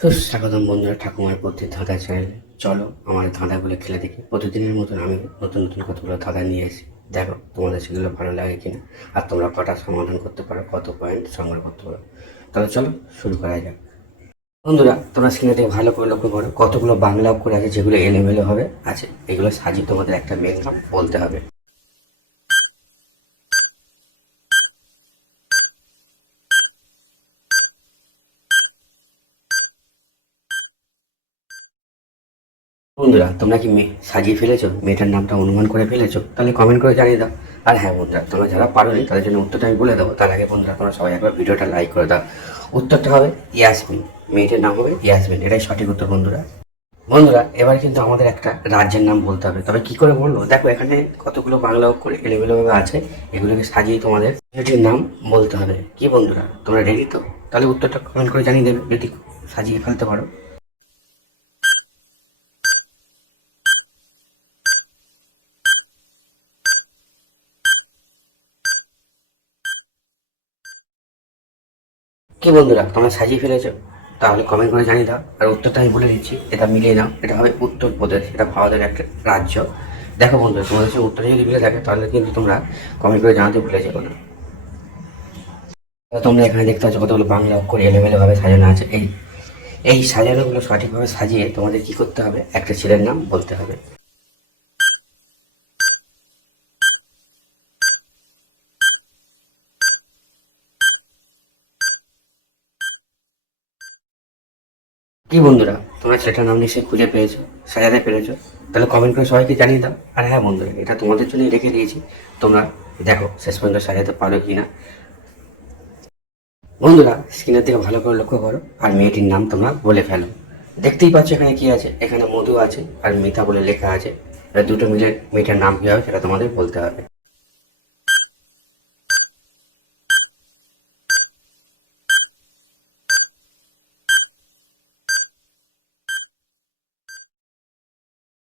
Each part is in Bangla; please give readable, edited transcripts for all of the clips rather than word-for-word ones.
সুস্বাগতম বন্ধুরা ঠাকুমার প্রতি ধাঁধা চ্যানেলে। চলো আমার ধাঁধাগুলো খেলে দেখি। প্রতিদিনের মতন আমি নতুন নতুন কতগুলো ধাঁধা নিয়ে এসি, দেখো তোমাদের সেগুলো ভালো লাগে কিনা, আর তোমরা কটা সমাধান করতে পারো, কত পয়েন্ট সংগ্রহ করতে পারো। তাহলে চলো শুরু করা যাক। বন্ধুরা তোমরা স্ক্রিনে থেকে ভালো করে লক্ষ্য করো, কতগুলো বাংলা অক্ষর আছে যেগুলো এলোমেলো হবে আছে, এগুলো সাজিয়ে তোমাদের একটা মেন নাম বলতে হবে। বন্ধুরা তোমরা কি মেয়ে সাজিয়ে ফেলেছো, মেয়েটার নামটা অনুমান করে ফেলেছো? তাহলে কমেন্ট করে জানিয়ে দাও। আর হ্যাঁ বন্ধুরা, তোমরা যারা পারোনি তাদের জন্য উত্তরটা আমি বলে দেবো। তার আগে বন্ধুরা তোমরা সবাই একবার ভিডিওটা লাইক করে দাও। উত্তরটা হবে ইয়াসমিন, মেয়েটার নাম হবে ইয়াসমিন, এটাই সঠিক উত্তর বন্ধুরা। বন্ধুরা এবার কিন্তু আমাদের একটা রাজ্যের নাম বলতে হবে, তবে কি করে বলবো দেখো, এখানে কতগুলো বাংলা অক্ষর এলোমেলোভাবে আছে, এগুলোকে সাজিয়ে তোমাদের মেয়েটির নাম বলতে হবে। কি বন্ধুরা তোমরা রেডি তো? তাহলে উত্তরটা কমেন্ট করে জানিয়ে দেবে যদি সাজিয়ে ফেলতে পারো। কি বন্ধুরা তোমরা সাজিয়ে ফেলেছো? তাহলে কমেন্ট করে জানিয়ে দাও। আর উত্তরটা আমি বলে দিচ্ছি, এটা মিলিয়ে নাও, এটা হবে উত্তরপ্রদেশ, এটা ভারতের একটা রাজ্য। দেখো বন্ধুরা তোমাদের সঙ্গে উত্তরটা যদি মিলে থাকে তাহলে কিন্তু তোমরা কমেন্ট করে জানাতে ভুলে যাবো না। তোমরা এখানে দেখতে পাচ্ছ কতগুলো বাংলা অক্ষর এলোমেলো ভাবে সাজানো আছে। এই সাজানোগুলো সঠিকভাবে সাজিয়ে তোমাদের কি করতে হবে, একটা ছেলের নাম বলতে হবে। কি বন্ধুরা তোমরা ছেলেটার নাম নিশ্চয়ই খুঁজে পেয়েছো, সাজাতে পেরেছো? তাহলে কমেন্ট করে সবাইকে জানিয়ে দাও। আর হ্যাঁ বন্ধুরা, এটা তোমাদের জন্যই রেখে দিয়েছি, তোমরা দেখো শেষ পর্যন্ত সাজাতে পারো কি না। বন্ধুরা স্ক্রিনের দিকে ভালো করে লক্ষ্য করো আর মেয়েটির নাম তোমরা বলে ফেলো। দেখতেই পাচ্ছ এখানে কি আছে, এখানে মধু আছে আর মিতা বলে লেখা আছে। এবার দুটো মিলে মেয়েটার নাম কি হবে সেটা তোমাদের বলতে হবে।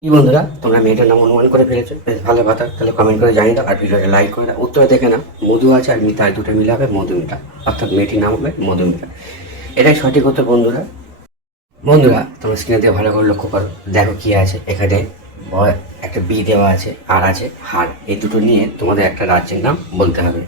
কি বন্ধুরা তোমরা মেয়েটার নাম অনুমান করে ফেলেছো, বেশ ভালো কথা। তাহলে কমেন্ট করে জানিয়ে দাও আর ভিডিওটা লাইক করে দাও। উত্তরে দেখে নাও, মধু আছে আর মিতা, দুটো মিলে হবে মধুমিতা, অর্থাৎ মেয়েটির নাম হবে মধুমিতা। এটাই সঠিক উত্তর বন্ধুরা। বন্ধুরা তোমরা স্ক্রিনে দিয়ে ভালো করে লক্ষ্য করো, দেখো কি আছে এখানে। একটা বি দেওয়া আছে আর আছে হার, এই দুটো নিয়ে তোমাদের একটা রাজ্যের নাম বলতে হবে।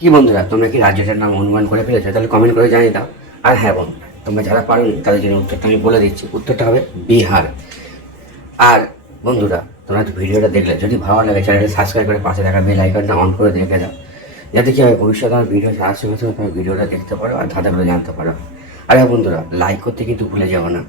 কি বন্ধুরা তোমরা কি রাজ্যটার নাম অনুমান করে ফেলেছো? তাহলে কমেন্ট করে জানিয়ে দাও। আর হ্যাঁ বন্ধুরা, তোমরা যারা পারোনি তাদের জন্য উত্তরটা আমি বলে দিচ্ছি, উত্তরটা হবে বিহার। আর বন্ধুরা তোমরা তো ভিডিওটা দেখলে, যদি ভালো লাগে চ্যানেলটা সাবস্ক্রাইব করে পাশে থাকা বেল আইকনটা অন করে রেখে দাও, যাতে কি হয় ভবিষ্যতে আমার ভিডিও আসছে তোমার ভিডিওটা দেখতে পারো আর ধাঁধাগুলো জানতে পারো। আর হ্যাঁ বন্ধুরা, লাইক করতে কিন্তু ভুলে যাবো না।